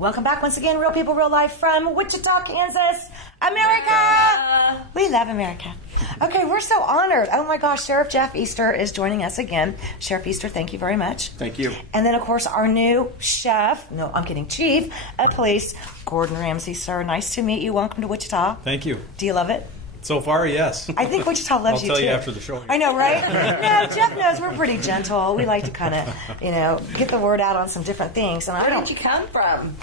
Welcome back once again, Real People, Real Life from Wichita, Kansas, America. We love America. Okay, we're so honored. Oh my gosh, Sheriff Jeff Easter is joining us again. Sheriff Easter, thank you very much. Thank you. And then, of course, our new chief of police, Gordon Ramsey, sir. Nice to meet you. Welcome to Wichita. Thank you. Do you love it? So far, yes. I think Wichita loves you, too. I'll tell you after the show. I know, right? No, Jeff knows we're pretty gentle. We like to kind of, get the word out on some different things. And Where did you come from?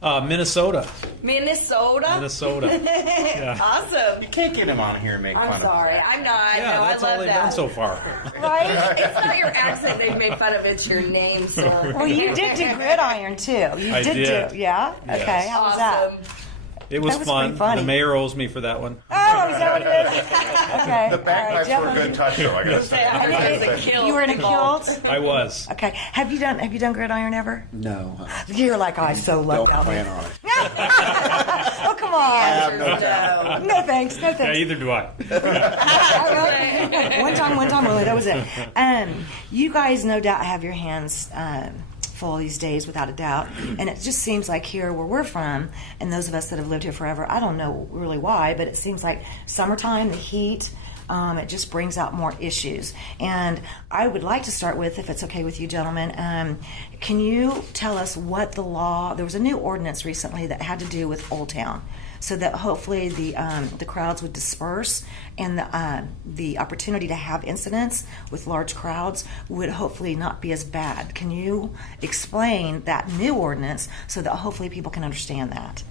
Minnesota. Minnesota? Yeah. Awesome. You can't get him on here and make fun I'm of sorry. him. I'm not. Yeah, No, that's I all love they've that. done so far. Right? It's not your accent they've made fun of. It's your name, so. Well, you did do gridiron, too. I did. Yeah? Yes. Okay, how was that? Awesome. It was That was fun. pretty funny. The mayor owes me for that one. Oh, is that what it is? Okay. The all right, bagpipes Jeff, were a good touch, though, I gotta say. I know, you were in a kilt? I was. Okay. Have you done gridiron ever? No. You're like, I so lucked Don't out. plan on it. Oh, come on. I have no time. No thanks. No Yeah, thanks. either do I. One time only. That was it. You guys no doubt have your hands full these days, without a doubt. And it just seems like here where we're from, and those of us that have lived here forever, I don't know really why, but it seems like summertime, the heat, it just brings out more issues. And I would like to start with, if it's okay with you gentlemen, can you tell us what the law, there was a new ordinance recently that had to do with Old Town, so that hopefully the crowds would disperse, and the opportunity to have incidents with large crowds would hopefully not be as bad. Can you explain that new ordinance so that hopefully people can understand that?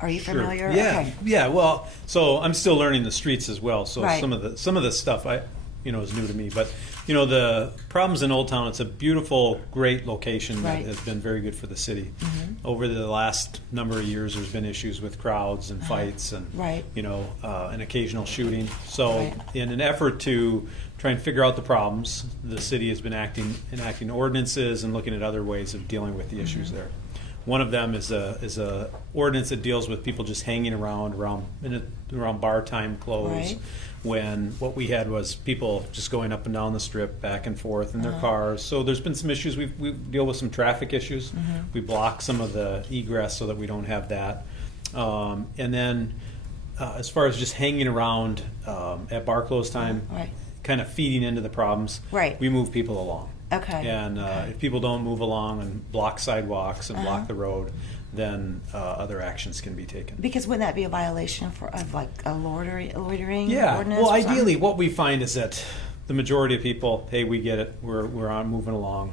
Are you familiar? Yeah. Okay. Yeah. Well, so I'm still learning the streets as well. So Right. some of the stuff is new to me. But the problems in Old Town. It's a beautiful, great location Right. that has been very good for the city. Mm-hmm. Over the last number of years, there's been issues with crowds and fights, and Right. an occasional shooting. So, Right. in an effort to try and figure out the problems, the city has been enacting ordinances and looking at other ways of dealing with the issues Mm-hmm. there. One of them is a ordinance that deals with people just hanging around bar time close. Right. When what we had was people just going up and down the strip, back and forth in their cars. So there's been some issues. We deal with some traffic issues. Mm-hmm. We block some of the egress so that we don't have that. And then as far as just hanging around at bar close time, Right. kind of feeding into the problems, Right. we move people along. Okay. And if people don't move along and block sidewalks and block the road, then other actions can be taken. Because wouldn't that be a violation of like a loitering Yeah. ordinance? Well, or something? ideally, what we find is that the majority of people, hey, we get it. We're on moving along.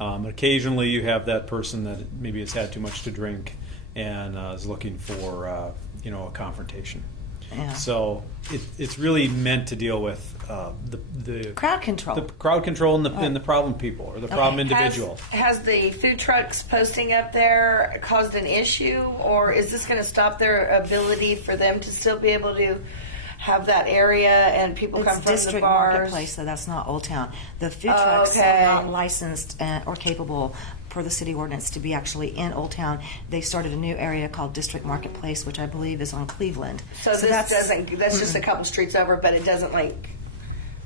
Occasionally, you have that person that maybe has had too much to drink and is looking for a confrontation. Yeah. So it's really meant to deal with the Crowd control. the crowd control and the problem people or the problem individual. Has the food trucks posting up there caused an issue, or is this going to stop their ability for them to still be able to have that area and people It's come from the District bars? Marketplace, so that's not Old Town. The food Oh, trucks okay. are not licensed or capable per the city ordinance to be actually in Old Town. They started a new area called District Marketplace, which I believe is on Cleveland. So this doesn't. That's just a couple streets over, but it doesn't like.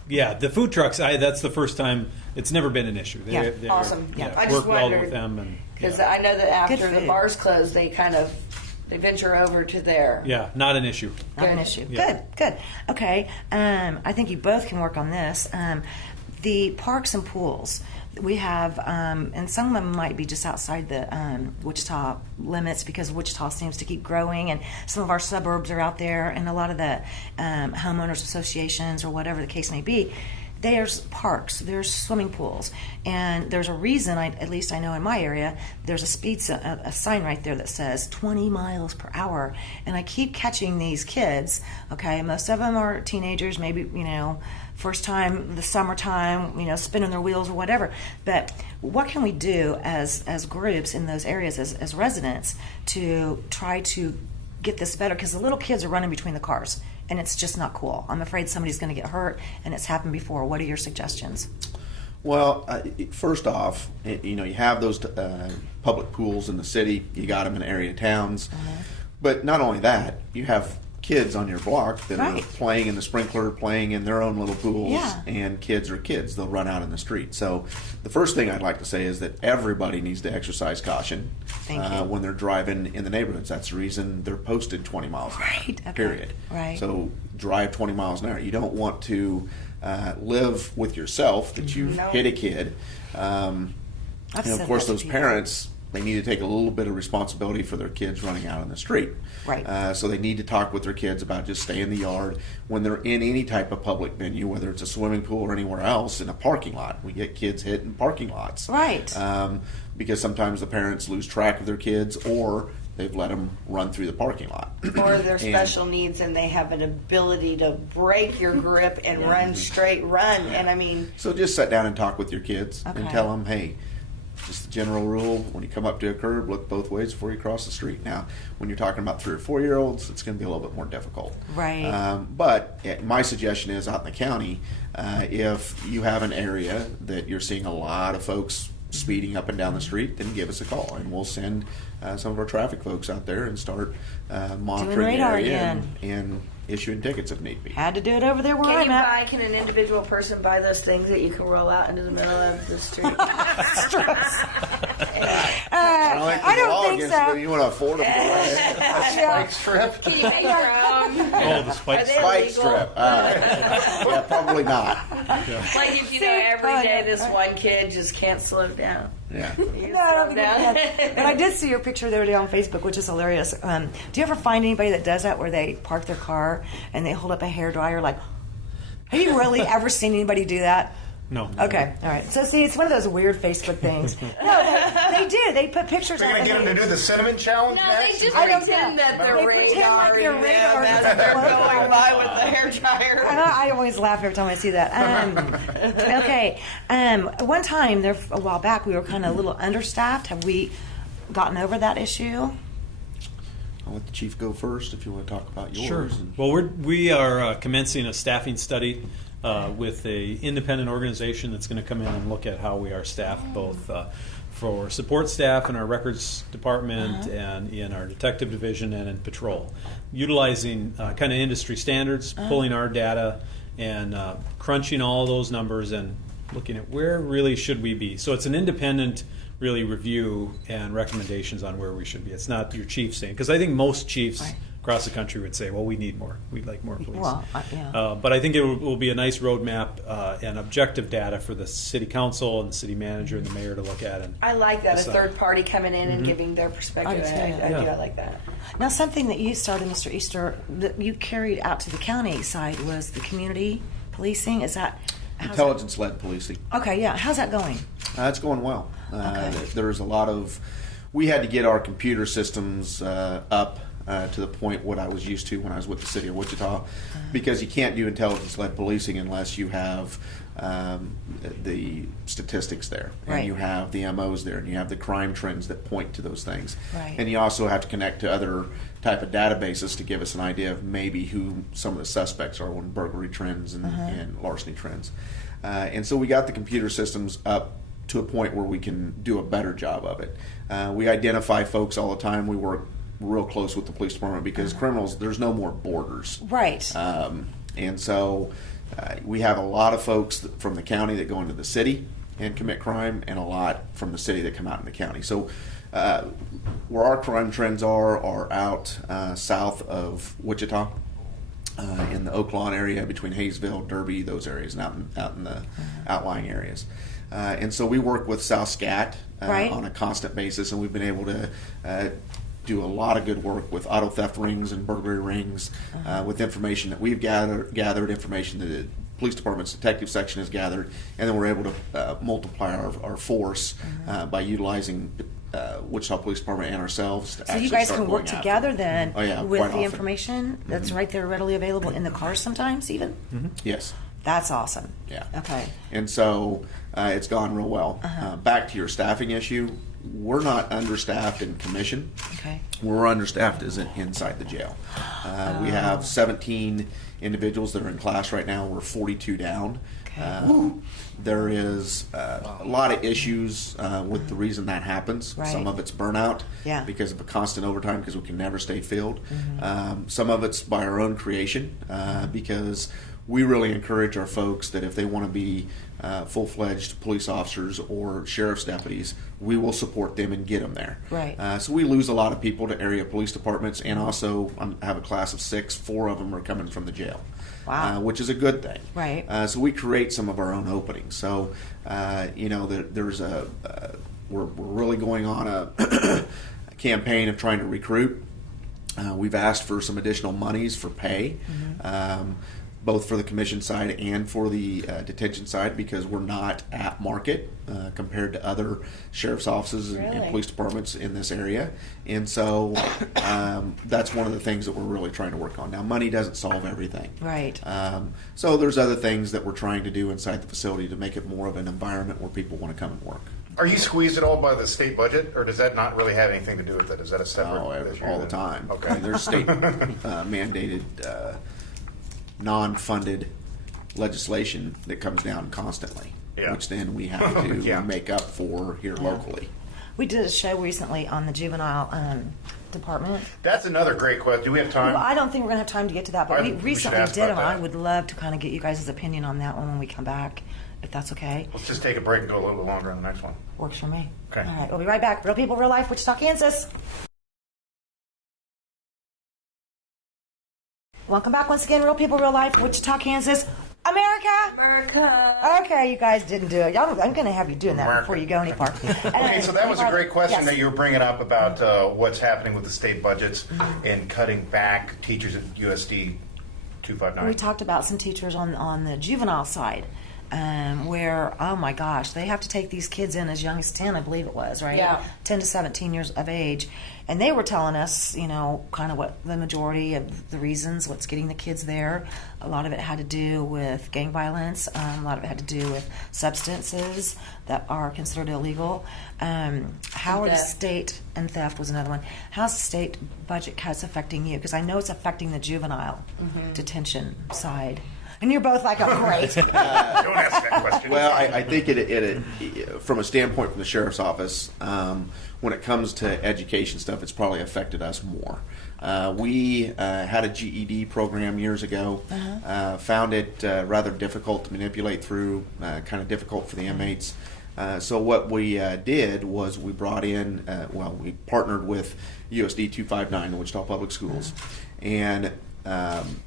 Yeah, the food trucks. That's the first time. It's never been an issue. Yeah, They're- awesome. Yeah. I just work well wondered, with them, and Because yeah. I know that after Good the food. bars close, they venture over to there. Yeah, not an issue. Not an Good. issue. Yeah. Good. Okay. I think you both can work on this. The parks and pools. We have, and some of them might be just outside the Wichita limits because Wichita seems to keep growing, and some of our suburbs are out there, and a lot of the homeowners associations or whatever the case may be. There's parks, there's swimming pools, and there's a reason, at least I know in my area, there's a sign right there that says 20 miles per hour, and I keep catching these kids, okay, most of them are teenagers, maybe, first time, the summertime, spinning their wheels or whatever, but what can we do as groups in those areas, as residents, to try to get this better? Because the little kids are running between the cars, and it's just not cool. I'm afraid somebody's going to get hurt, and it's happened before. What are your suggestions? Well, first off, you have those public pools in the city. You got them in area towns. But not only that, you have kids on your block that are Right. playing in the sprinkler, playing in their own little pools, Yeah. and kids are kids. They'll run out in the street. So the first thing I'd like to say is that everybody needs to exercise caution Thank you. when they're driving in the neighborhoods. That's the reason they're posted 20 miles an hour, Right, okay. period. Right. So drive 20 miles an hour. You don't want to live with yourself that you've No. hit a kid. I've And said of course, that to those people. parents, they need to take a little bit of responsibility for their kids running out on the street. Right. So they need to talk with their kids about just stay in the yard when they're in any type of public venue, whether it's a swimming pool or anywhere else, in a parking lot. We get kids hit in parking lots. Right. Because sometimes the parents lose track of their kids, or they've let them run through the parking lot. Or they're And- special needs and they have an ability to break your grip and run straight run. And I mean, So just sit down and talk with your kids and Okay. tell them, hey, just the general rule, when you come up to a curb, look both ways before you cross the street. Now, when you're talking about 3 or 4-year-olds, it's going to be a little bit more difficult. Right. But my suggestion is out in the county, if you have an area that you're seeing a lot of folks speeding up and down the street, then give us a call, and we'll send some of our traffic folks out there and start monitoring the radar area again. and issuing tickets if need be. Had to do it over there where I'm at. can an individual person buy those things that you can roll out into the middle of the street? I don't think so. You want to afford them. Yeah. Strip? Can you make your own? Oh, the spike Are they strip. Spike illegal? strip. Yeah, probably not. Like if you know See, every day this one kid just can't slow down. Yeah. No, I don't think that's- But I did see your picture the other day on Facebook, which is hilarious. Do you ever find anybody that does that, where they park their car and they hold up a hairdryer? Like, have you really ever seen anybody do that? No. Okay, all right. So see, it's one of those weird Facebook things. No, they do. They put pictures. They're on going to it. get them to do the cinnamon challenge No, next? they just I don't pretend know. that they're They pretend like they're radar. that they're going by with the hair dryer. I always laugh every time I see that. Okay. One time, there a while back, we were kind of a little understaffed. Have we gotten over that issue? I'll let the chief go first if you want to talk about yours. Sure. Well, we are commencing a staffing study with a independent organization that's going to come in and look at how we are staffed, both for support staff in our records department and in our detective division and in patrol, utilizing kind of industry standards, pulling our data and crunching all those numbers and looking at where really should we be. So it's an independent really review and recommendations on where we should be. It's not your chief saying, because I think most chiefs Right. across the country would say, well, we need more. We'd like more police. Well, yeah. But I think it will be a nice roadmap and objective data for the city council and the city manager and the mayor to look at. And I like that, a decide. third party coming in and giving their perspective. I do, I yeah. do, I like that. Now, something that you started, Mr. Easter, that you carried out to the county side was the community policing. Is that how's Intelligence-led policing. that- okay, yeah. How's that going? It's going well. Okay. There's a lot of. We had to get our computer systems up to the point what I was used to when I was with the city of Wichita, because you can't do intelligence-led policing unless you have the statistics there, and Right. you have the MOs there, and you have the crime trends that point to those things, Right. and you also have to connect to other type of databases to give us an idea of maybe who some of the suspects are when burglary trends and larceny trends. And so we got the computer systems up to a point where we can do a better job of it. We identify folks all the time. We work real close with the police department because criminals, there's no more borders. Right. And so we have a lot of folks from the county that go into the city and commit crime, and a lot from the city that come out in the county. So where our crime trends are out south of Wichita, in the Oak Lawn area between Hayesville, Derby, those areas, and out in the outlying areas. And so we work with South Scat Right. on a constant basis, and we've been able to do a lot of good work with auto theft rings and burglary rings, with information that we've gathered, information that the police department's detective section has gathered, and then we're able to multiply our force by utilizing Wichita Police Department and ourselves. To So you actually guys start can work going after together them. then Oh, yeah, with quite the often. information that's right there readily available in the car sometimes even? Yes. That's awesome. Yeah. Okay. And so it's gone real well. Back to your staffing issue, we're not understaffed in commission. Okay. We're understaffed as inside the jail. We have 17 individuals that are in class right now. We're 42 down. There is a lot of issues with the reason that happens. Right. Some of it's burnout Yeah. because of a constant overtime because we can never stay filled. Some of it's by our own creation because we really encourage our folks that if they want to be full-fledged police officers or sheriff's deputies, we will support them and get them there. Right. So we lose a lot of people to area police departments, and also have a class of 6. 4 of them are coming from the jail. Wow. Which is a good thing. Right. So we create some of our own openings. So, there's we're really going on a campaign of trying to recruit. We've asked for some additional monies for pay, both for the commission side and for the detention side, because we're not at market compared to other sheriff's offices and Really? police departments in this area. And so that's one of the things that we're really trying to work on. Now, money doesn't solve everything. Right. So there's other things that we're trying to do inside the facility to make it more of an environment where people want to come and work. Are you squeezed at all by the state budget, or does that not really have anything to do with it? Is that a separate issue? All the time. Okay. I mean, there's state mandated non-funded legislation that comes down constantly, Yeah. which then we have to Yeah. make up for here locally. We did a show recently on the juvenile department. That's another great question. Do we have time? Well, I don't think we're going to have time to get to that, but we We should recently ask did about them. I that. would love to kind of get you guys' opinion on that one when we come back, if that's okay. Let's just take a break and go a little bit longer on the next one. Works for me. Okay. All right, we'll be right back. Real People, Real Life, Wichita, Kansas. Welcome back once again, Real People, Real Life, Wichita, Kansas, America. America. Okay, you guys didn't do it. I'm going to have you doing that America. before you go any far. Okay, so that was a great question Yes. that you were bringing up about what's happening with the state budgets and cutting back teachers at USD 259. We talked about some teachers on the juvenile side, where, oh my gosh, they have to take these kids in as young as 10, I believe it was, right? Yeah. 10 to 17 years of age. And they were telling us, kind of what the majority of the reasons, what's getting the kids there. A lot of it had to do with gang violence. A lot of it had to do with substances that are considered illegal. How are the Theft. state, and theft was another one. How's the state budget cuts affecting you? Because I know it's affecting the juvenile detention side. And you're both like, oh, great. Don't ask that question. Well, I think it from a standpoint from the sheriff's office, when it comes to education stuff, it's probably affected us more. We had a GED program years ago, found it rather difficult to manipulate through, kind of difficult for the inmates. So what we did was we brought in, we partnered with USD 259, the Wichita Public Schools, and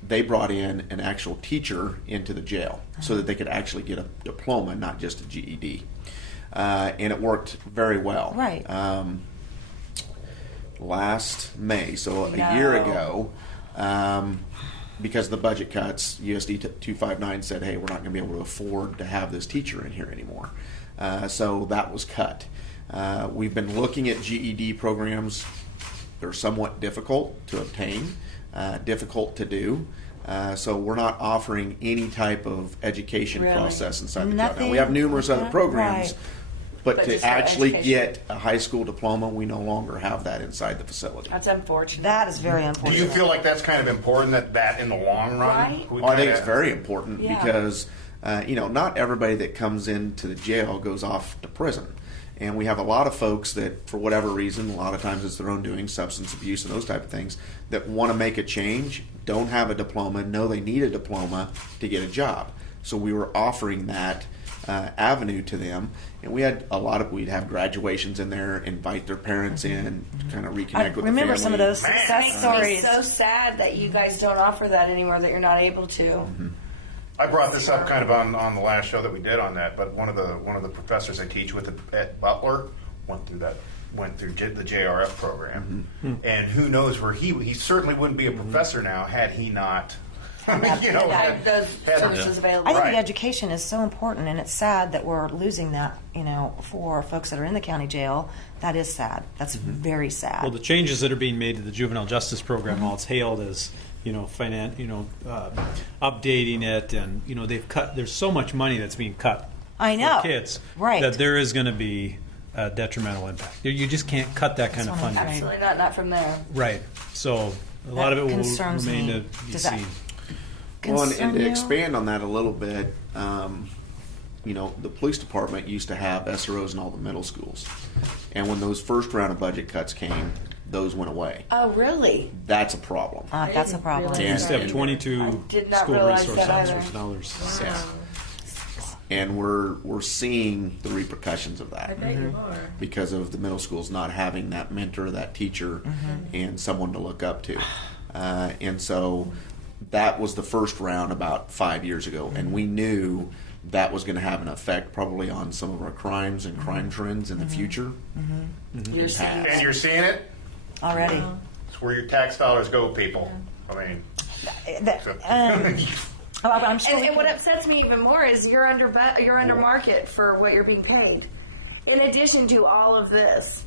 they brought in an actual teacher into the jail so that they could actually get a diploma, not just a GED. And it worked very well. Right. Last May, so a year ago, because of the budget cuts, USD 259 said, hey, we're not going to be able to afford to have this teacher in here anymore. So that was cut. We've been looking at GED programs. They're somewhat difficult to obtain, difficult to do. So we're not offering any type of education Really? process inside the jail. Nothing Now, we have numerous like other that? programs, Right. But but to just for actually education. get a high school diploma, we no longer have that inside the facility. That's unfortunate. That is very Do unfortunate. you feel like that's kind of important that in the long run? Right. we Oh, I think kinda- it's very important Yeah. because, not everybody that comes into the jail goes off to prison. And we have a lot of folks that, for whatever reason, a lot of times it's their own doing, substance abuse and those type of things, that want to make a change, don't have a diploma, know they need a diploma to get a job. So we were offering that avenue to them. And we had we'd have graduations in there, invite their parents in, kind of reconnect I with the remember family. some of those Man. success Makes me stories. so sad that you guys don't offer that anymore, that you're not able to. I brought this up kind of on the last show that we did on that, but one of the professors I teach with at Butler went through the JRF program, and who knows where he certainly wouldn't be a professor now had he not, Had those services available. I think Right. the education is so important, and it's sad that we're losing that, for folks that are in the county jail. That is sad. That's very sad. Well, the changes that are being made to the juvenile justice program, Mm-hmm. while it's hailed as updating it, and they've cut. There's so much money that's being cut. I know. For kids, Right. That there is going to be a detrimental impact. You just can't cut that kind of That's what I'm funding. saying. Absolutely not from there. Right. So a lot of it will concerns remain me. to be Does that- seen. Well, and concern to you? expand on that a little bit, the police department used to have SROs in all the middle schools. And when those first round of budget cuts came, those went away. Oh, really? That's a problem. That's a problem. We used to have 22 did not school realize resource that either. officers. Now there's Yeah. And we're seeing the repercussions of that. I bet you are. Because of the middle schools not having that mentor, that teacher, and someone to look up to. And so that was the first round about 5 years ago, and we knew that was going to have an effect probably on some of our crimes and crime trends in the future. You're seeing And you're seeing it. Already. It's where your tax dollars go, people. I mean, I'm sure. And what upsets me even more is you're under market for what you're being paid, in addition to all of this.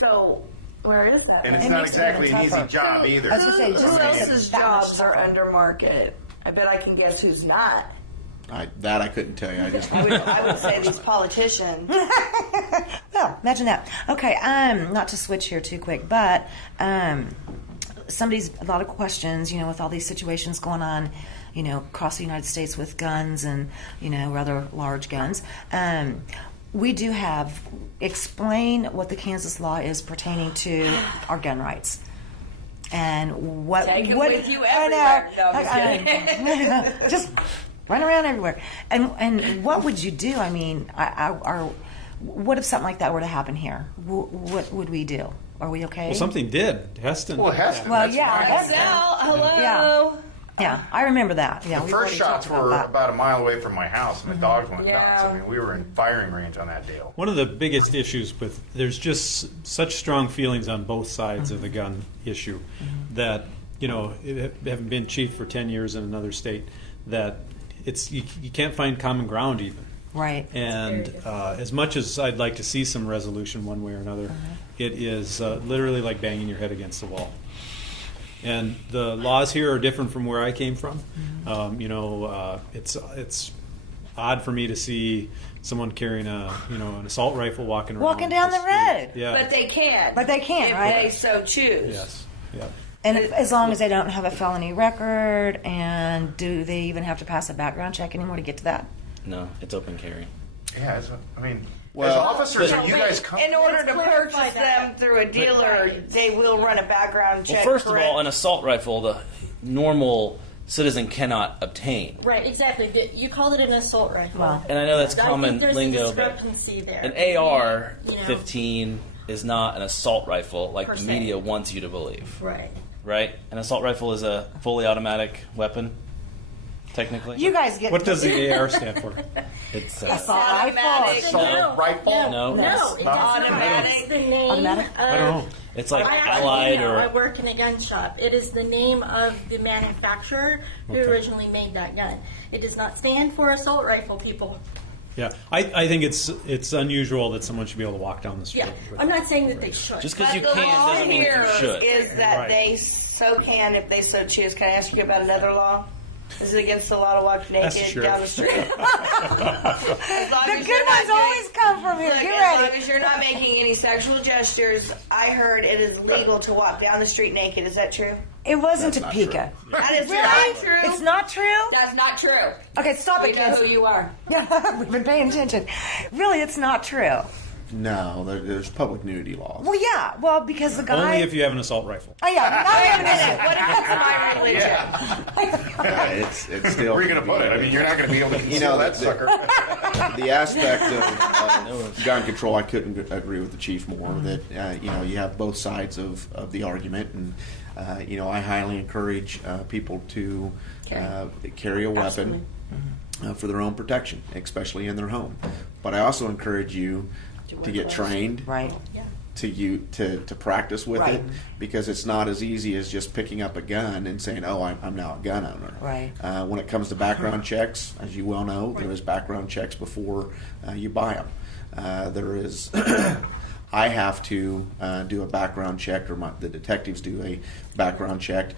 So where is that? and it's It not makes it even exactly an easy tougher. job either. I was gonna say, Who just makes it else's that much jobs are tougher. under market? I bet I can guess who's not. I couldn't tell you. I just I would say these politicians. Well, imagine that. Okay, not to switch here too quick, but somebody's a lot of questions, with all these situations going on, across the United States with guns and, rather large guns. We do have, explain what the Kansas law is pertaining to our gun rights. And what Take 'em what with you I know. everywhere. No, I'm just kidding. Just run around everywhere. And what would you do? I mean, what if something like that were to happen here? What would we do? Are we okay? well, something did. Heston. Well, Heston. Well, that's yeah, fine. that's- Excel, hello. Yeah. Yeah, I remember that. Yeah, The we've first already talked shots were that. about a mile away from my house, and the dogs went nuts. Yeah. I mean, we were in firing range on that deal. One of the biggest issues with there's just such strong feelings on both sides of the gun issue that having been chief for 10 years in another state, that it's you can't find common ground even. Right. And as much as I'd like to see some resolution one way or another, it is literally like banging your head against the wall. And the laws here are different from where I came from. It's odd for me to see someone carrying an assault rifle walking Down the road. Yeah. But they can. But they can, if right? they so choose. Yes. Yeah. And as long as they don't have a felony record, and do they even have to pass a background check anymore to get to that? No, it's open carry. Yeah, I mean, Well, as officers, but- are you guys come? In order to clarify purchase that. them through a dealer, they will run a background check. Well, first correct? of all, an assault rifle, the normal citizen cannot obtain. Right, exactly. You called it an assault rifle. Well, And I know that's I common think there's lingo, a but discrepancy there. an AR-15 is not an assault rifle like Per the se. media wants you to believe. Right. Right? An assault rifle is a fully automatic weapon, technically. you guys get What does the AR stand for? It's assault Automatic. rifle? Assault rifle? No. No, it does not. Automatic. It's the name Automatic? of... I don't know. It's like I actually Allied know. I or work in a gun shop. It is the name of the manufacturer who Okay. originally made that gun. It does not stand for assault rifle, people. Yeah, I think it's unusual that someone should be able to walk down the street. Yeah, with I'm it. not saying that they should. just because But you the can law doesn't mean here you should. is that Right. they so can if they so choose. Can I ask you about another law? Is it against the law to walk naked sheriff. down the street? As long The as good you're not ones always come from here. Look, Get as long ready. as you're not making any sexual gestures, I heard it is legal to walk down the street naked. Is that true? It wasn't That's not Topeka. That is Really? not true. It's not true? That's not true. Okay, stop We it, know kids. who you are. Yeah, we've been paying attention. Really, it's not true. No, there's public nudity laws. Well, yeah. Well, because the guy. Only if you have an assault rifle. Oh yeah. Now we have an What issue. if it's my religion? It's still. Where are you going to put it? I mean, you're not going to be able to conceal that sucker. The aspect of gun control, I couldn't agree with the chief more. That you have both sides of the argument, and I highly encourage people to carry a weapon for their own protection, especially in their home. But I also encourage you to get trained. Right. To practice with Right. it, because it's not as easy as just picking up a gun and saying, "Oh, I'm now a gun owner." Right. When it comes to background checks, as you well know, there is background checks before you buy them. There is. I have to do a background check, or the detectives do a background check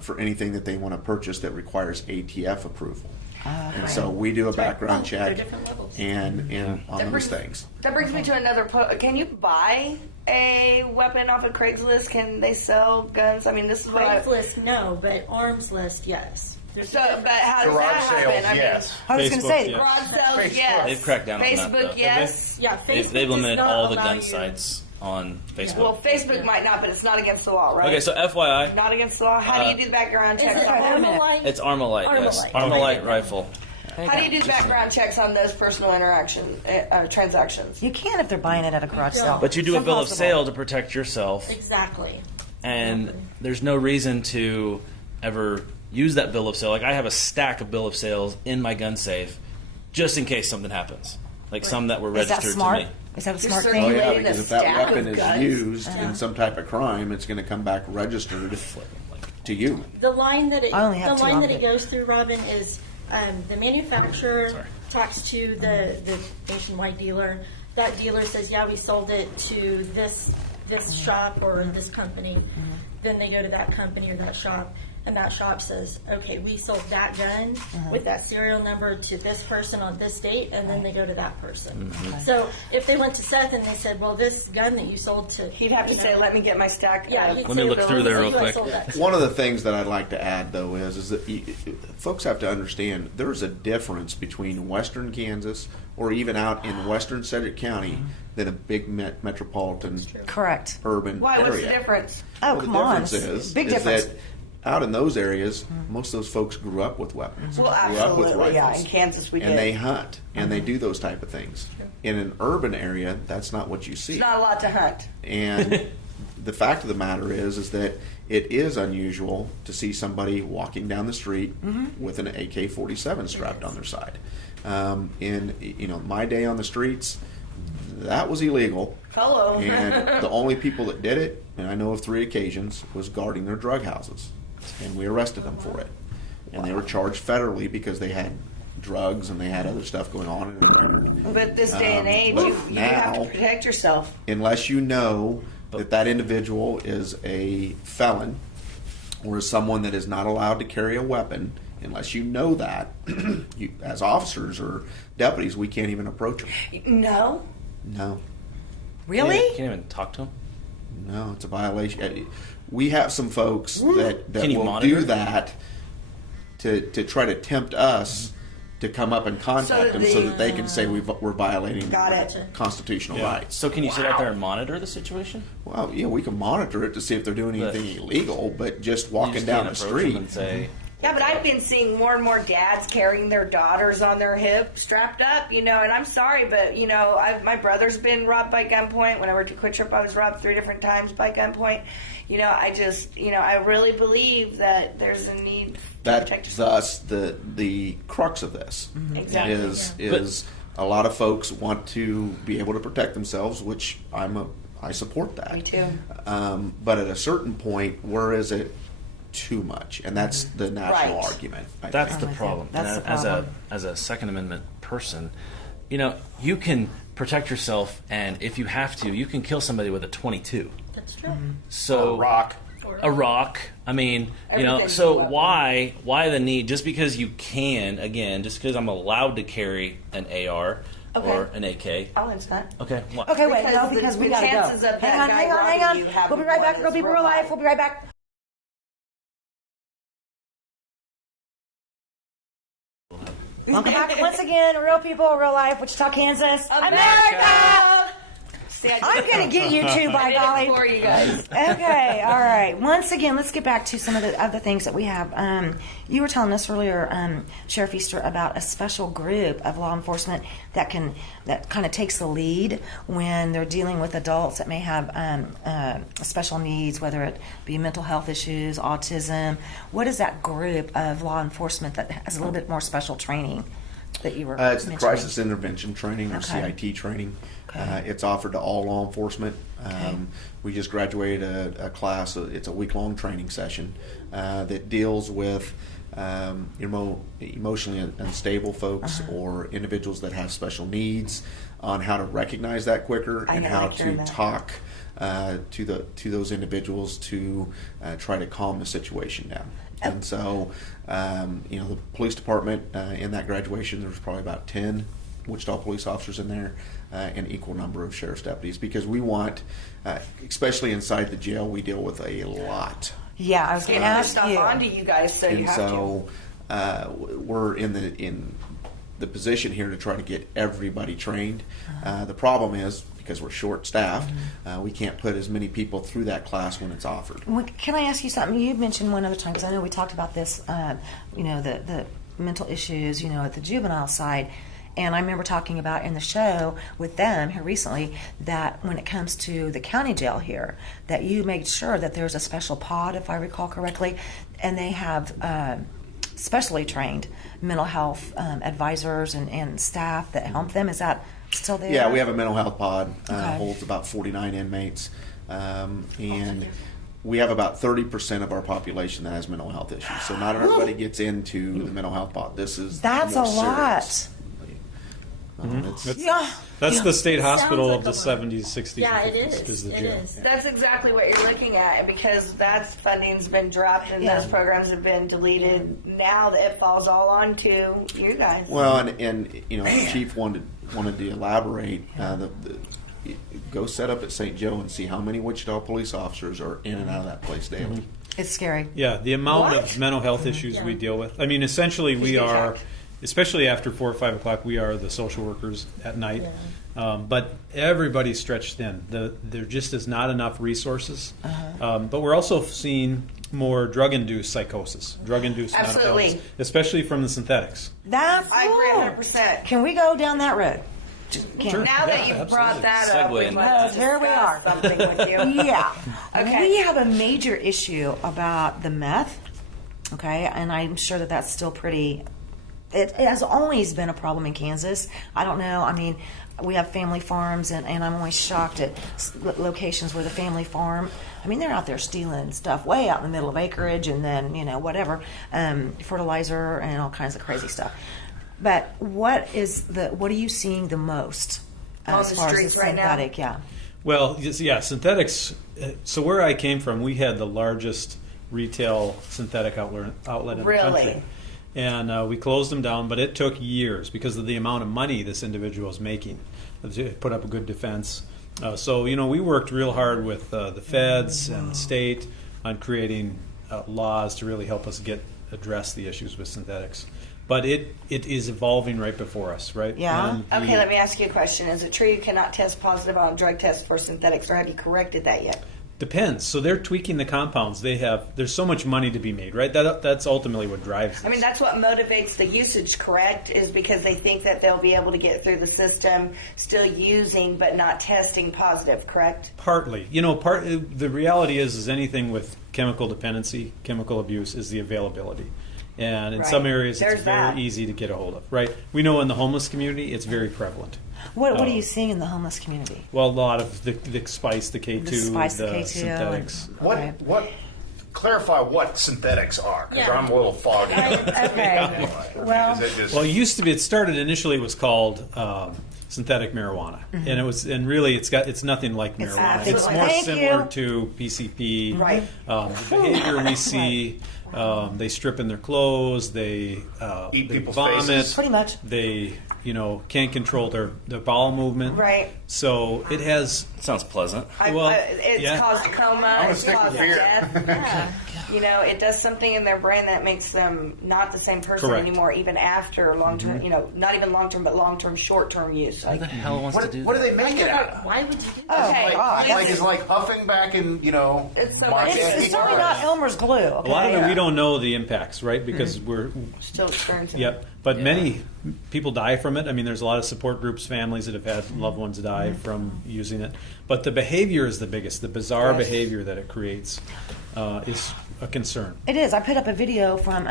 for anything that they want to purchase that requires ATF approval. And so we do a background Well, they're check, different levels. and on those things. That brings me to another. Can you buy a weapon off of Craigslist? Can they sell guns? I mean, this is what I. Craigslist, no, but arms list, yes. There's So, a difference. but how does Garage that sales, happen? yes. I was going to Facebook, say, yeah. Garage sales, Facebook. yes. They've cracked down on that, Facebook, though. yes. Yeah, Facebook They've does limited not all the allow gun you- sites on Facebook. Well, Facebook might not, but it's not against the law, right? Okay, so FYI, Not against the law. How do you do the background Is checks it on that? Armalite? it's Armalite, yes. Armalite. Armalite rifle. How do you do the background checks on those personal transactions? you can if they're buying it at a garage No. sale. But you do It's a bill of impossible. sale to protect yourself, Exactly. and there's no reason to ever use that bill of sale. Like I have a stack of bill of sales in my gun safe, just in case something happens. Like some that were Is that registered smart? to me. Is that a You're smart certain- Oh thing? yeah, Related because a if that stack weapon of is guns. used in some type of crime, it's going to come back registered to you. The line that it I only have the two line of that it. it goes through, Robin, is the manufacturer Sorry. talks to the nationwide dealer. That dealer says, "Yeah, we sold it to this shop or this company." Then they go to that company or that shop, and that shop says, "Okay, we sold that gun with that serial number to this person on this date," and then they go to that person. So if they went to Seth and they said, "Well, this gun that you sold to," He'd have to say, "Let me get my stack." "Yeah," of he'd Let me say, look "Well, through there who real I quick." sold that to." One of the things that I'd like to add, though, is that folks have to understand there's a difference between western Kansas or even out in western Cedric County than a big metropolitan Correct. urban Why? area. What's the difference? Oh, Well, come the on. difference is, Big is difference. that out in those areas, most of those folks grew up with weapons. Well, grew up with absolutely, yeah. rifles. In Kansas, we and did. they hunt and they do those type of things. In an urban area, that's not what you see. It's not a lot to hunt. And the fact of the matter is that it is unusual to see somebody walking down the street with an AK-47 strapped on their side. In my day on the streets, that was illegal. Hello. And the only people that did it, and I know of 3 occasions, was guarding their drug houses, and we arrested them for it. And they were charged federally because they had drugs and they had other stuff going on in their record. But this day and age, But you have to now- protect yourself. Unless you know that that individual is a felon or is someone that is not allowed to carry a weapon, unless you know that, you, as officers or deputies, we can't even approach them. No. No, Really? Can't even talk to them. no, it's a violation. We have some folks that Can you will monitor? do that to try to tempt us to come up and contact them so that they can say we're violating Got it. constitutional Yeah. rights. So can you sit out there and monitor the situation? Well, yeah, we can monitor it to see if they're doing But- anything illegal, but just You walking just down can't the approach them street. and say, Yeah, but I've been seeing more and more dads carrying their daughters on their hip, strapped up, and I'm sorry, but, my brother's been robbed by gunpoint. When I worked at Quick Trip, I was robbed 3 different times by gunpoint. I really believe that there's a need to protect That's yourself. thus the crux of this Exactly. is a lot of folks want to be able to protect themselves, which I support that. Me too. But at a certain point, where is it too much? And that's the national Right. argument. I that's think. the with you. problem. That's And the as problem. a Second Amendment person, you can protect yourself, and if you have to, you can kill somebody with a 22. That's true. So Rock. a rock. I mean, Everything's a so weapon. why the need? Just because you can, again, just because I'm allowed to carry an AR Okay. or an AK. I'll answer that. Okay. What? Okay, wait, Because because the we gotta chances go. of that Hang on, guy hang on, hang robbing you on. having We'll be right back. one It'll be is real real life. high. We'll be right back. Welcome back once again, Real People, Real Life, Wichita, Kansas, America! See, I I'm going to get you too, by did it golly. for you guys. Okay, all right. Once again, let's get back to some of the other things that we have. You were telling us earlier, Sheriff Easter, about a special group of law enforcement that kind of takes the lead when they're dealing with adults that may have special needs, whether it be mental health issues, autism. What is that group of law enforcement that has a little bit more special training that you were It's the mentioning? crisis intervention training or Okay. CIT training. Okay. It's offered to all law enforcement. We just graduated a class. It's a week-long training session that deals with emotionally unstable folks or individuals that have special needs on how to recognize that quicker I and know, how I hear to that. talk to those individuals to try to calm the situation down. And so, the police department in that graduation, there was probably about 10 Wichita police officers in there, an equal number of sheriff's deputies, because we want, especially inside the jail, we deal with a lot. Yeah, I was going Getting to your ask stuff you. onto you guys, so you And have so we're in the position here to try to get everybody trained. The problem is, because we're short-staffed, we can't put as many people through that class when it's offered. Can I ask you something? You mentioned one other time, because I know we talked about this, the mental issues, at the juvenile side. And I remember talking about in the show with them here recently that when it comes to the county jail here, that you made sure that there's a special pod, if I recall correctly, and they have specially trained mental health advisors and staff that help them. Is that still there? Yeah, we have a mental health pod, Okay. holds about 49 inmates, and we have about 30% of our population that has mental health issues. So not everybody gets into the mental health pod. That's more a lot. serious. That's the state hospital Sounds of the like a lot. 70s, 60s, Yeah, and it 50s. is. the It jail. is. That's exactly what you're looking at, because that's funding's been dropped and Yeah. those programs have been deleted. Now that it falls all onto you guys. Well, and the chief wanted to elaborate. Go set up at St. Joe and see how many Wichita police officers are in and out of that place daily. It's scary. Yeah, the amount What? of mental health issues Yeah. we deal with. I mean, essentially, we Just are, exact. especially after 4 or 5 o'clock, we are the social workers at night. But everybody's stretched thin. There just is not enough resources. But we're also seeing more drug-induced psychosis, drug-induced mental Absolutely. illness, especially from the synthetics. That's I agree cool. 100%. Can we go down that road? Can Sure. Now that Yeah, you've brought that up, Segue we into might that. Here we are. discuss something with you. Yeah. Okay. We have a major issue about the meth, okay? And I'm sure that that's still pretty. It has always been a problem in Kansas. I don't know. I mean, we have family farms, and I'm always shocked at locations where the family farm, I mean, they're out there stealing stuff way out in the middle of acreage and then, whatever, fertilizer and all kinds of crazy stuff. But what are you seeing the most On as the far as the streets right now? synthetic? Yeah. Well, yeah, synthetics. So where I came from, we had the largest retail synthetic outlet in the Really? country. And we closed them down, but it took years because of the amount of money this individual was making to put up a good defense. So, we worked real hard with the feds and the state on creating laws to really help us address the issues with synthetics. But it is evolving right before us, right? Yeah. And Okay, let me ask you a question. Is it true you cannot test positive on a drug test for synthetics, or have you corrected that yet? Depends. So they're tweaking the compounds. There's so much money to be made, right? That's ultimately what drives this. I mean, that's what motivates the usage, correct? Is because they think that they'll be able to get through the system still using but not testing positive, correct? Partly. The reality is anything with chemical dependency, chemical abuse, is the availability. And in Right. some areas, There's it's very that. easy to get a hold of, right? We know in the homeless community, it's very prevalent. What are you seeing in the homeless community? Well, a lot of the spice, the K2, The spice, the K2, synthetics. Okay. What? Clarify what synthetics are, because Yeah. I'm a little foggy. Okay. Well, Is it just, Well, it started initially, it was called synthetic marijuana, and really it's nothing like marijuana. nothing It's like- more Thank similar you. to PCP. Right. The behavior we see, they strip in their clothes, they Eat they people's vomit, faces. pretty much. they can't control their bowel movement. Right. So it has. Sounds pleasant. Well, It's yeah. caused coma. gonna It's stick with caused beer. death. It does something in their brain that makes them not the same person Correct. anymore, even after long term. Not even long term, but long term, short term use. Who the hell wants to do what do that? they make it out of? Why would you do Oh, that? Okay. God. Like is like huffing back in It's so March much- Madness It's certainly not Elmer's glue. Okay? A lot of it we don't know the impacts, right? Because we're still experiencing. Yep. But many people die from it. I mean, there's a lot of support groups, families that have had loved ones die from using it. But the behavior is the biggest. The bizarre Yes. behavior that it creates is a concern. It is. I put up a video from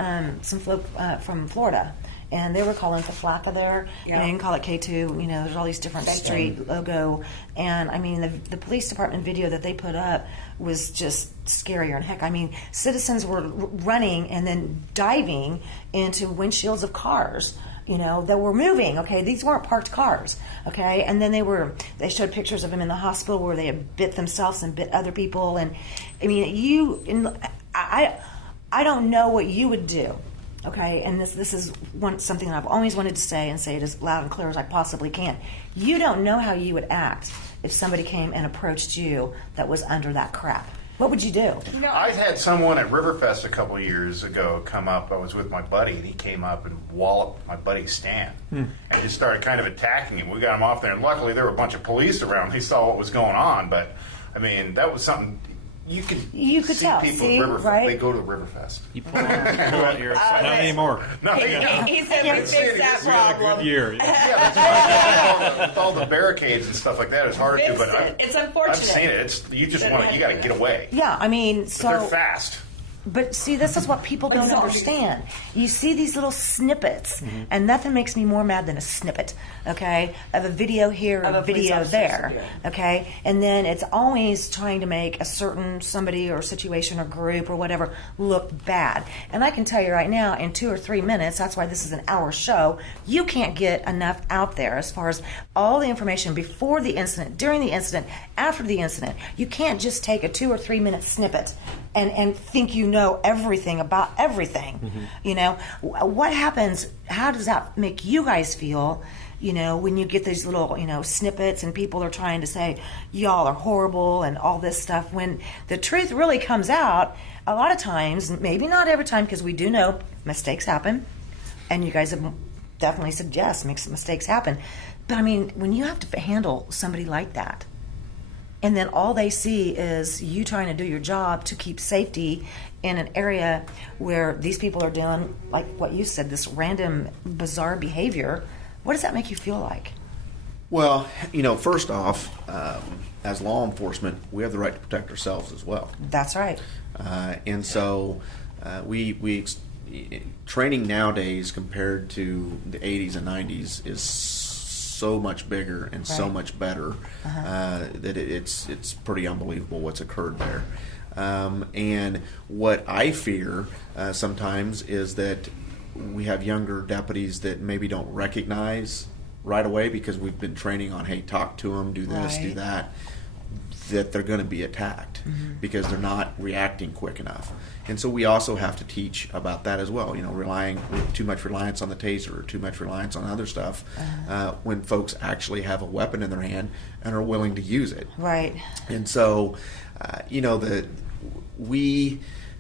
from Florida, and they were calling it the Flappa there. Yeah. You can call it K2. There's all these different Thank you. street logo, and I mean the police department video that they put up was just scarier than heck. I mean, citizens were running and then diving into windshields of cars. That were moving. Okay, these weren't parked cars. Okay, and then they showed pictures of them in the hospital where they had bit themselves and bit other people. And I mean, I don't know what you would do. Okay, and this is something that I've always wanted to say and say it as loud and clear as I possibly can. You don't know how you would act if somebody came and approached you that was under that crap. What would you do? I had someone at Riverfest a couple of years ago come up. I was with my buddy, and he came up and walloped my buddy Stan and just started kind of attacking him. We got him off there, and luckily there were a bunch of police around. They saw what was going on, but I mean, that was something you could see tell. people See, at Riverfest. right? They go to Riverfest. You pull out your Not anymore. No, He said we fixed that problem. Good year. Yeah, that's right. With all the barricades and stuff like that, it's hard to do. But It's unfortunate. I've seen it. You just want to. You got to get away. Yeah, I mean, But they're so. fast. But see, this is what people don't understand. You see these little snippets, and nothing makes me more mad than a snippet, okay, of a video here, Of a a police video officer's there, video. okay? And then it's always trying to make a certain somebody or situation or group or whatever look bad. And I can tell you right now, in 2 or 3 minutes, that's why this is an hour show, you can't get enough out there as far as all the information before the incident, during the incident, after the incident. You can't just take a 2 or 3 minute snippet and think you know everything about everything. You know, what happens, how does that make you guys feel, you know, when you get these little, you know, snippets and people are trying to say, y'all are horrible and all this stuff, when the truth really comes out, a lot of times, maybe not every time, because we do know mistakes happen, and you guys have definitely said, yes, mistakes happen. But I mean, when you have to handle somebody like that, and then all they see is you trying to do your job to keep safety in an area where these people are doing, like what you said, this random, bizarre behavior. What does that make you feel like? Well, you know, first off, as law enforcement, we have the right to protect ourselves as well. That's right. And so training nowadays compared to the 80s and 90s is so much bigger and so Right. much better that it's pretty unbelievable what's occurred there. And what I fear sometimes is that we have younger deputies that maybe don't recognize right away, because we've been training on, hey, talk to them, do this, do Right. that they're going to be attacked because they're not reacting quick enough. And so we also have to teach about that as well. You know, too much reliance on the taser or too much reliance on other stuff when folks actually have a weapon in their hand and are willing to use it. Right. And so, you know, we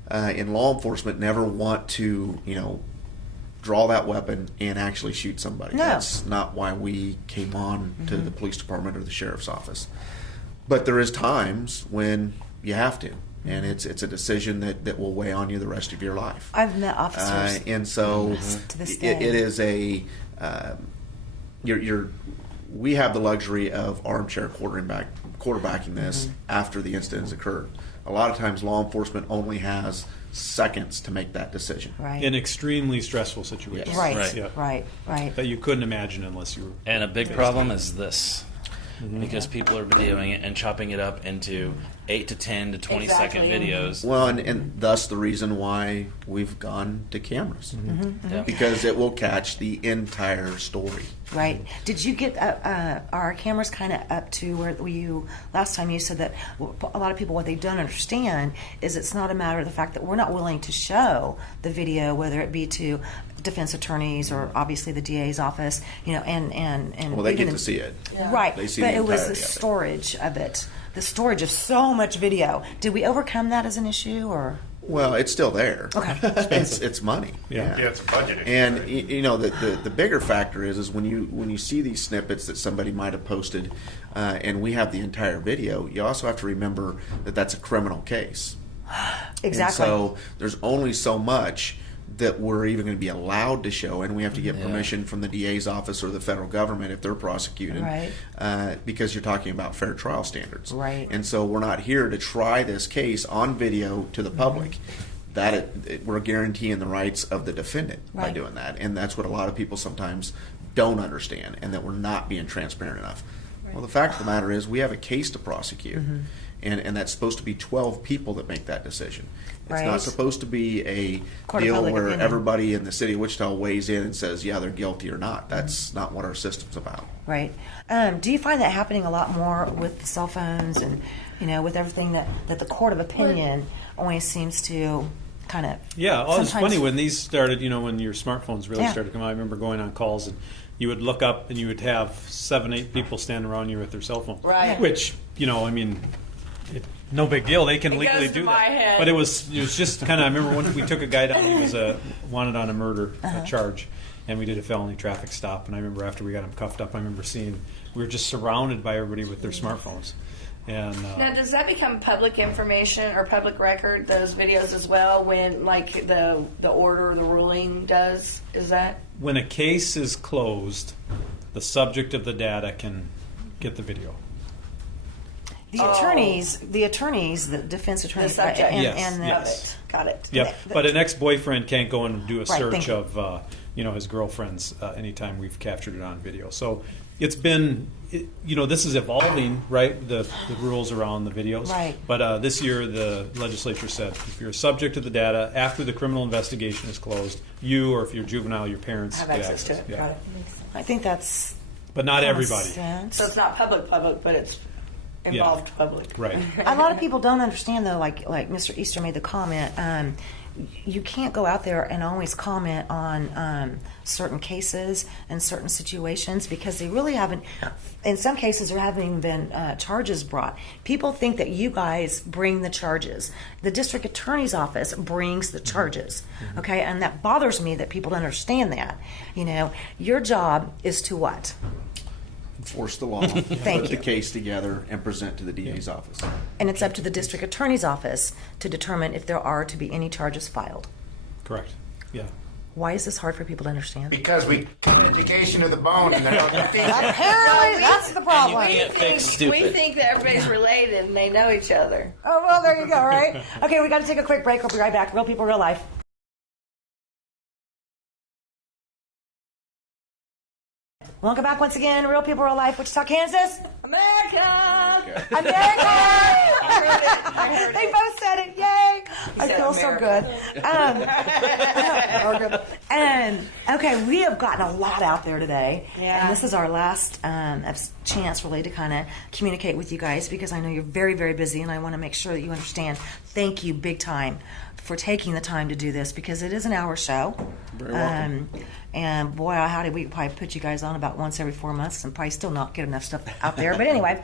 in law enforcement never want to, you know, draw that weapon and actually shoot somebody. No. That's not why we came on to the police department or the sheriff's office. But there is times when you have to, and it's a decision that will weigh on you the rest of your life. I've met officers And so to this it day. is a we have the luxury of armchair quarterbacking this after the incident has occurred. A lot of times law enforcement only has seconds to make that decision. Right. In extremely stressful situations. Yes. Right. Right. Right. Right. That you couldn't imagine unless you were. And a big problem is this. Because people are videoing it and chopping it up into 8 to 10 to 20-second Exactly. videos. Well, and thus the reason why we've gone to cameras. Yeah. Because it will catch the entire story. Right. Did you get our cameras kind of up to where you last time you said that a lot of people, what they don't understand is it's not a matter of the fact that we're not willing to show the video, whether it be to defense attorneys or obviously the DA's office, you know, and Well, they even get to see it. Right. They see but the it was the entirety of it. storage of it, the storage of so much video. Did we overcome that as an issue, or? Well, it's still there. Okay. It's money. Yeah. Yeah, it's a budget issue. And right? you know the bigger factor is when you see these snippets that somebody might have posted, and we have the entire video. You also have to remember that that's a criminal case. Exactly. And so there's only so much that we're even going to be allowed to show, and we have to get permission from the DA's office or the federal government if they're prosecuted, Right. Because you're talking about fair trial standards. Right. And so we're not here to try this case on video to the public. That we're guaranteeing the rights of the defendant by Right. doing that, and that's what a lot of people sometimes don't understand, and that we're not being transparent enough. Well, the fact of the matter is we have a case to prosecute. And that's supposed to be 12 people that make that decision. It's Right. not supposed to be a Court of deal public where opinion. everybody in the city of Wichita weighs in and says, yeah, they're guilty or not. That's not what our system's about. Right. Do you find that happening a lot more with the cell phones and, you know, with everything that the court of opinion always seems to kind of. Yeah, well, it's sometimes- funny when these started, you know, when your smartphones really Yeah. started coming out. I remember going on calls and you would look up and you would have 7, 8 people standing around you with their cell phone. Right. Which, you know, I mean, no big deal. They can It legally goes to do my that. head. But it was just kind of. I remember when we took a guy down. He was wanted on a murder charge, and we did a felony traffic stop. And I remember after we got him cuffed up, I remember seeing we were just surrounded by everybody with their smartphones. And Now, does that become public information or public record? Those videos as well, when like the order, the ruling does. Is that? when a case is closed, the subject of the data can get the video. The attorneys, the defense attorneys, The subject. Yes, and yes. Got it. Yep, but an ex-boyfriend can't go and do a Right, search thank you. of his girlfriend's anytime we've captured it on video. So it's been, this is evolving, right? The rules around the videos. Right. But this year the legislature said if you're subject to the data after the criminal investigation is closed, you or if you're juvenile, your parents Have get access to it. Yeah. Got it. I think that's But not common everybody. sense. So it's not public, but it's involved public. Right. A lot of people don't understand though, like Mr. Easter made the comment, you can't go out there and always comment on certain cases and certain situations because they really haven't, in some cases there haven't even been charges brought. People think that you guys bring the charges. The district attorney's office brings the charges, okay? And that bothers me that people don't understand that. Your job is to what? Enforce the law, Thank put you. the case together, and present to the DA's office. And it's up to the district attorney's office to determine if there are to be any charges filed. Correct. Yeah. Why is this hard for people to understand? Because we cut education to the bone and they don't teach it. Apparently, that's the problem. And you can't fix We stupid. think that everybody's related and they know each other. Oh, well, there you go, right? Okay, we got to take a quick break. We'll be right back. Real people, real life. Welcome back once again, Real People, Real Life, Wichita, Kansas. America! America! I heard They it. both said it. Yay! I said feel America. so good. And okay, we have gotten a lot out there today. Yeah. And this is our last chance really to kind of communicate with you guys because I know you're very, very busy and I want to make sure that you understand. Thank you big time for taking the time to do this because it is an hour show. Very welcome. And boy, how did we probably put you guys on about once every 4 months and probably still not get enough stuff out there. But anyway,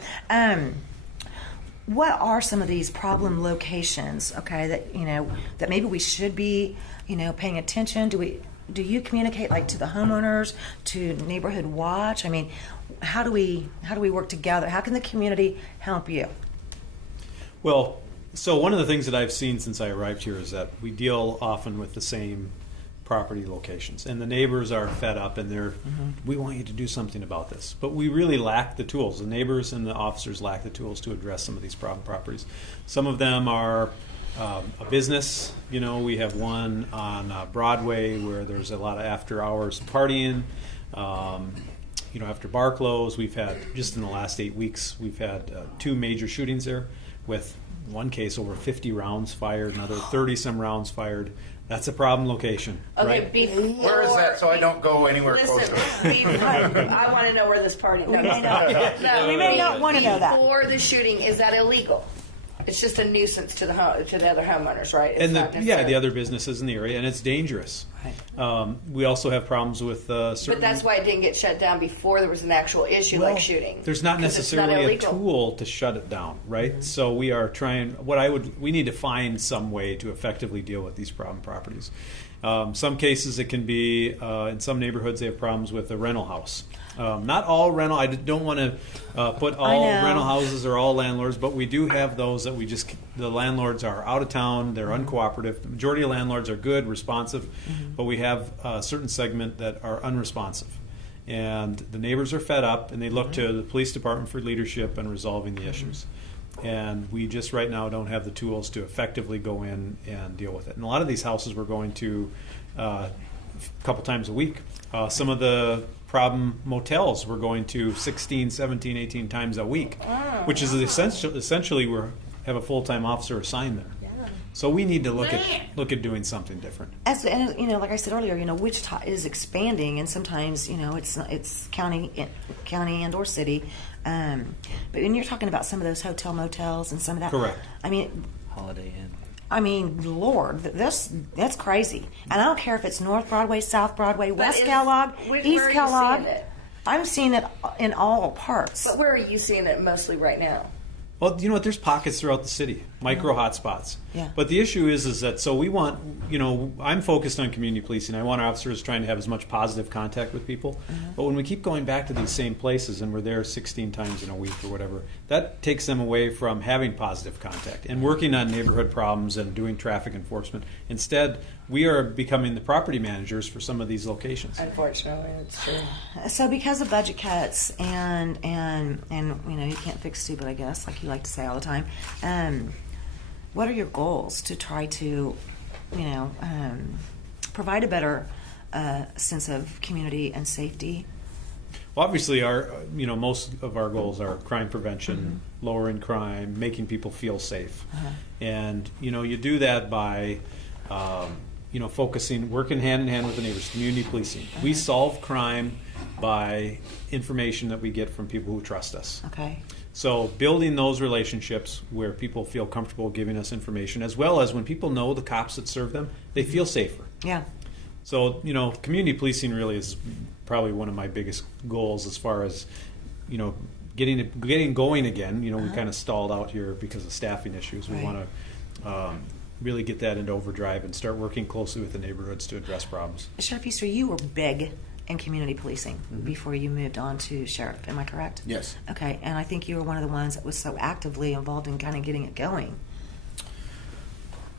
what are some of these problem locations, okay, that maybe we should be, paying attention? Do you communicate like to the homeowners, to Neighborhood Watch? I mean, how do we work together? How can the community help you? Well, so one of the things that I've seen since I arrived here is that we deal often with the same property locations, and the neighbors are fed up and we want you to do something about this, but we really lack the tools. The neighbors and the officers lack the tools to address some of these problem properties. Some of them are a business. We have one on Broadway where there's a lot of after hours partying. After bar close, we've had just in the last 8 weeks we've had 2 major shootings there, with one case over 50 rounds fired, another 30 some rounds fired. That's a problem location. Okay, right? before. Where is that so I don't go anywhere close Listen, to it? I want to know where this party. No, We may not, no, we may not want to know that. Before the shooting, is that illegal? It's just a nuisance to the other homeowners, right? It's And not the necessarily- other businesses in the area, and it's dangerous. We also have problems with certain. But that's why it didn't get shut down before there was an actual issue like shooting. There's not 'Cause it's not necessarily a illegal. tool to shut it down, right? So we are trying. We need to find some way to effectively deal with these problem properties. Some cases it can be in some neighborhoods they have problems with a rental house. Not all rental. I don't want to put all know. rental houses or all landlords, but we do have those that the landlords are out of town. They're uncooperative. The majority of landlords are good, responsive, but we have a certain segment that are unresponsive. And the neighbors are fed up, and they look to the police department for leadership and resolving the issues. And we just right now don't have the tools to effectively go in and deal with it. And a lot of these houses we're going to a couple times a week. Some of the problem motels we're going to 16, 17, 18 times a week, which is essentially we have a full-time officer assigned there. So we need to look at doing something different. And like I said earlier, Wichita is expanding, and sometimes it's county and or city. But when you're talking about some of those hotel motels and some of that, Correct. I mean, Holiday Inn. Lord, that's crazy. And I don't care if it's North Broadway, South Broadway, West is- Kellogg, where East are you Kellogg. seeing it? I'm seeing it in all parts. But where are you seeing it mostly right now? Well, you know what? There's pockets throughout the city, micro hotspots. Yeah. But the issue is that so we want, I'm focused on community policing. I want our officers trying to have as much positive contact with people. But when we keep going back to these same places and we're there 16 times in a week or whatever, that takes them away from having positive contact and working on neighborhood problems and doing traffic enforcement. Instead, we are becoming the property managers for some of these locations. Unfortunately, it's true. So because of budget cuts and you can't fix stupid, I guess, like you like to say all the time. What are your goals to try to, provide a better sense of community and safety? Well, obviously, our most of our goals are crime prevention, lowering crime, making people feel safe, and you do that by focusing, working hand in hand with the neighbors, community policing. We solve crime by information that we get from people who trust us. Okay. So building those relationships where people feel comfortable giving us information, as well as when people know the cops that serve them, they feel safer. Yeah. So, community policing really is probably one of my biggest goals as far as, getting going again. We kind of stalled out here because of staffing issues. We want to really get that into overdrive and start working closely with the neighborhoods to address problems. Sheriff Easter, you were big in community policing before you moved on to sheriff. Am I correct? Yes. Okay, and I think you were one of the ones that was so actively involved in kind of getting it going.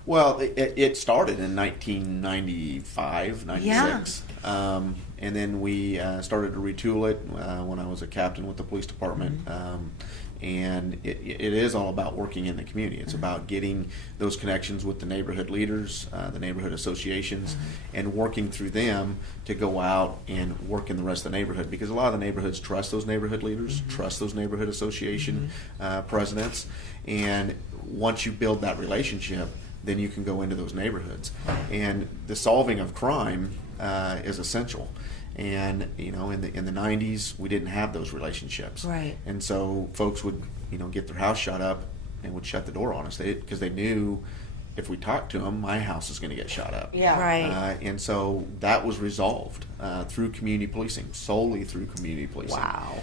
Well, it started in 1995, 96. Yeah. And then we started to retool it when I was a captain with the police department. And it is all about working in the community. It's about getting those connections with the neighborhood leaders, the neighborhood associations, and working through them to go out and work in the rest of the neighborhood. Because a lot of the neighborhoods trust those neighborhood leaders, trust those neighborhood association presidents. And once you build that relationship, then you can go into those neighborhoods. And the solving of crime is essential. And in the 90s, we didn't have those relationships. Right. And so folks would get their house shut up and would shut the door on us because they knew if we talked to them, my house is going to get shot up. Yeah. Right. And so that was resolved through community policing, solely through community policing. Wow.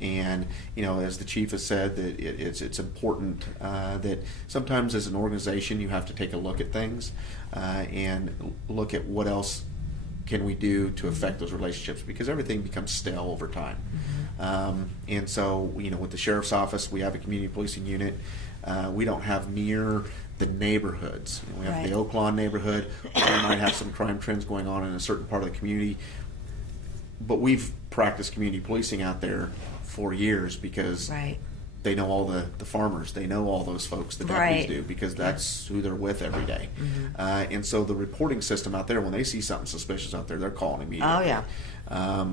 And as the chief has said, that it's important that sometimes as an organization you have to take a look at things and look at what else can we do to affect those relationships, because everything becomes stale over time. And so with the sheriff's office, we have a community policing unit. We don't have near the neighborhoods. We have Right. the Oak Lawn neighborhood. We might have some crime trends going on in a certain part of the community, but we've practiced community policing out there for years because Right. they know all the farmers. They know all those folks, the deputies Right. do, because that's who they're with every day. And so the reporting system out there, when they see something suspicious out there, they're calling immediately. Oh, yeah.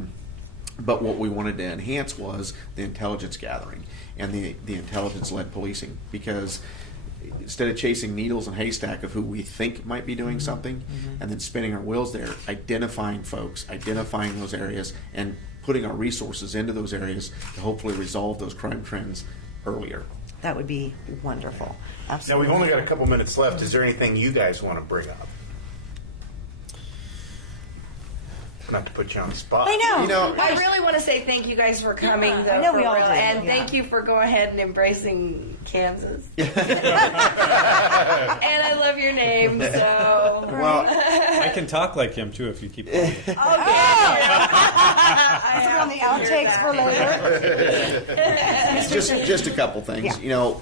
But what we wanted to enhance was the intelligence gathering and the intelligence-led policing, because instead of chasing needles in a haystack of who we think might be doing something and then spinning our wheels there, identifying folks, identifying those areas, and putting our resources into those areas to hopefully resolve those crime trends earlier. That would be wonderful. Now, Absolutely. we've only got a couple minutes left. Is there anything you guys want to bring up? Not to put you on the spot. I know. I really want to say thank you guys for coming, Yeah. though. I know for we all real. do, And yeah. thank you for going ahead and embracing Kansas. And I love your name, so. Well, I can talk like him too if you keep going. Put it on the outtakes for later. just a couple things. Yeah.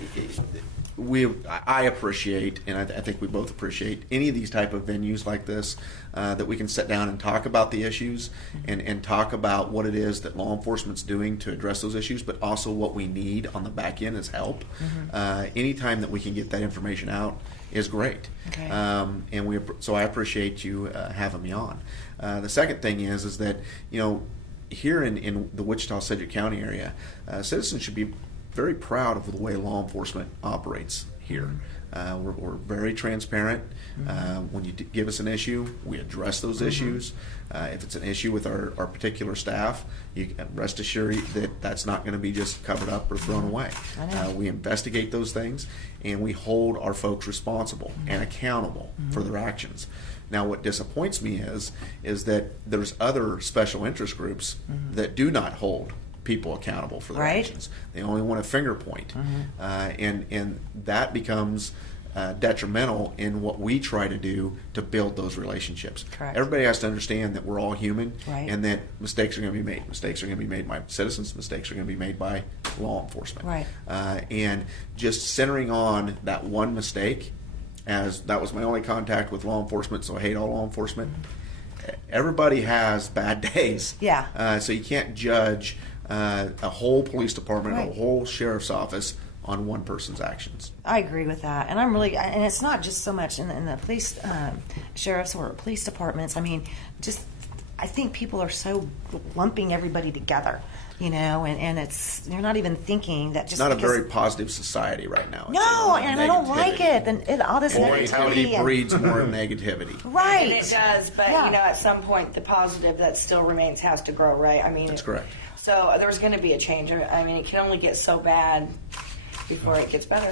I appreciate, and I think we both appreciate, any of these type of venues like this that we can sit down and talk about the issues and talk about what it is that law enforcement's doing to address those issues, but also what we need on the back end is help. Anytime that we can get that information out is great. Okay. So I appreciate you having me on. The second thing is that here in the Wichita-Sedgwick County area, citizens should be very proud of the way law enforcement operates here. We're very transparent. When you give us an issue, we address those issues. If it's an issue with our particular staff, you can rest assured that that's not going to be just covered up or thrown away. We investigate those things, and we hold our folks responsible and accountable for their actions. Now, what disappoints me is that there's other special interest groups that do not hold people accountable for their Right. actions. They only want to finger point, and that becomes detrimental in what we try to do to build those relationships. Correct. Everybody has to understand that we're all human, Right. and that mistakes are going to be made. Mistakes are going to be made by citizens. Mistakes are going to be made by law enforcement. Right. And just centering on that one mistake, as that was my only contact with law enforcement, so I hate all law enforcement. Everybody has bad days. Yeah. So you can't judge a whole police department, Right. a whole sheriff's office on one person's actions. I agree with that, and and it's not just so much in the police, sheriffs or police departments. I mean, just I think people are so lumping everybody together, and it's you're not even thinking that just It's not a because, very positive society right now. It's a no, lot of and I don't like it, negativity. and all this More negativity negativity and- breeds more negativity. right? And it does, but Yeah. at some point, the positive that still remains has to grow, right? I mean, That's correct. So there's going to be a change. I mean, it can only get so bad before it gets better.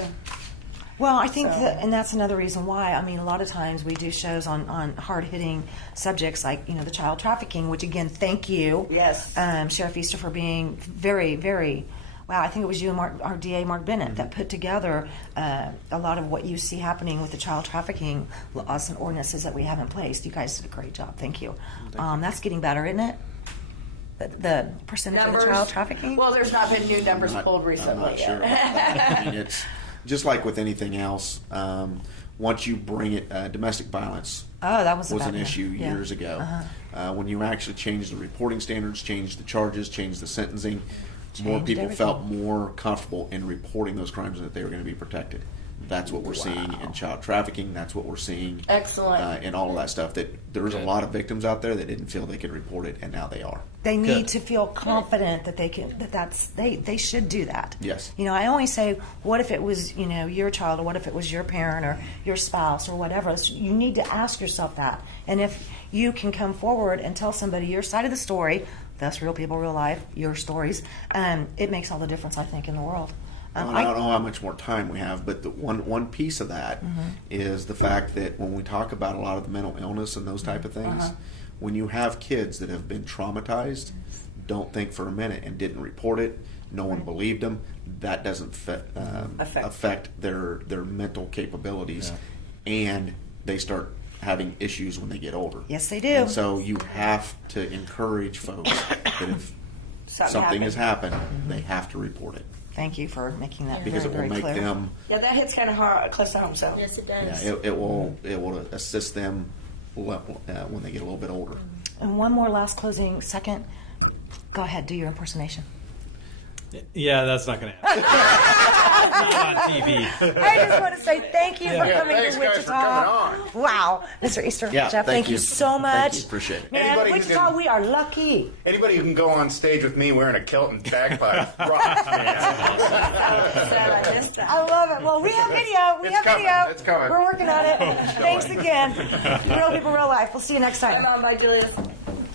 Well, I think So- that, and that's another reason why. I mean, a lot of times we do shows on hard-hitting subjects like, the child trafficking, which again, thank you. Yes. Sheriff Easter for being very, very, wow, I think it was you and our DA, Mark Bennett, that put together a lot of what you see happening with the child trafficking laws and ordinances that we have in place. You guys did a great job. Thank you. That's getting better, isn't it? The percentage of the child trafficking? Well, there's not been new numbers pulled recently I'm not yet. sure about that. I mean, it's just like with anything else. Once you bring it, domestic violence Oh, that was a was bad an one. issue Yeah. years ago. When you actually change the reporting standards, change the charges, change the sentencing, more Changed people everything. felt more comfortable in reporting those crimes and that they were going to be protected. That's what we're seeing in child trafficking. That's what we're seeing Excellent. in all of that stuff. That there's a Good. lot of victims out there that didn't feel they could report it, and now they are. They need Good. to feel confident that they can. They should do that. Yes. I always say, what if it was your child, or what if it was your parent, or your spouse, or whatever? You need to ask yourself that. And if you can come forward and tell somebody your side of the story, that's real people, real life, your stories, it makes all the difference, I think, in the world. Well, I don't know how much more time we have, but the one piece of that is the fact that when we talk about a lot of the mental illness and those type of things, when you have kids that have been traumatized, don't think for a minute and didn't report it, no one believed them, that doesn't affect their mental capabilities, and they start having issues when they get older. Yes, they do. And so you have to encourage folks that if something has happened, they have to report it. Thank you for making that Because very, it will very make clear. them, Yeah, that hits kind of hard, close to home. So Yes, it yeah, does. it will assist them when they get a little bit older. And one more last closing second. Go ahead, do your impersonation. Yeah, that's not going to happen. Not on TV. I just want to say thank you for Yeah, coming thanks, to guys, Wichita. for coming Wow, Mr. Easter, Yeah, Jeff, thank you so much. Thank you. Appreciate it. Man, Anybody who Wichita, can- we are lucky. Anybody who can go on stage with me wearing a kilt and bagpipe rocks, man. I missed that. I love it. Well, we have video. We It's have coming. video. It's coming. We're working on it. Thanks again. Real people, real life. We'll see you next Bye, time. Mom. Bye, Julia.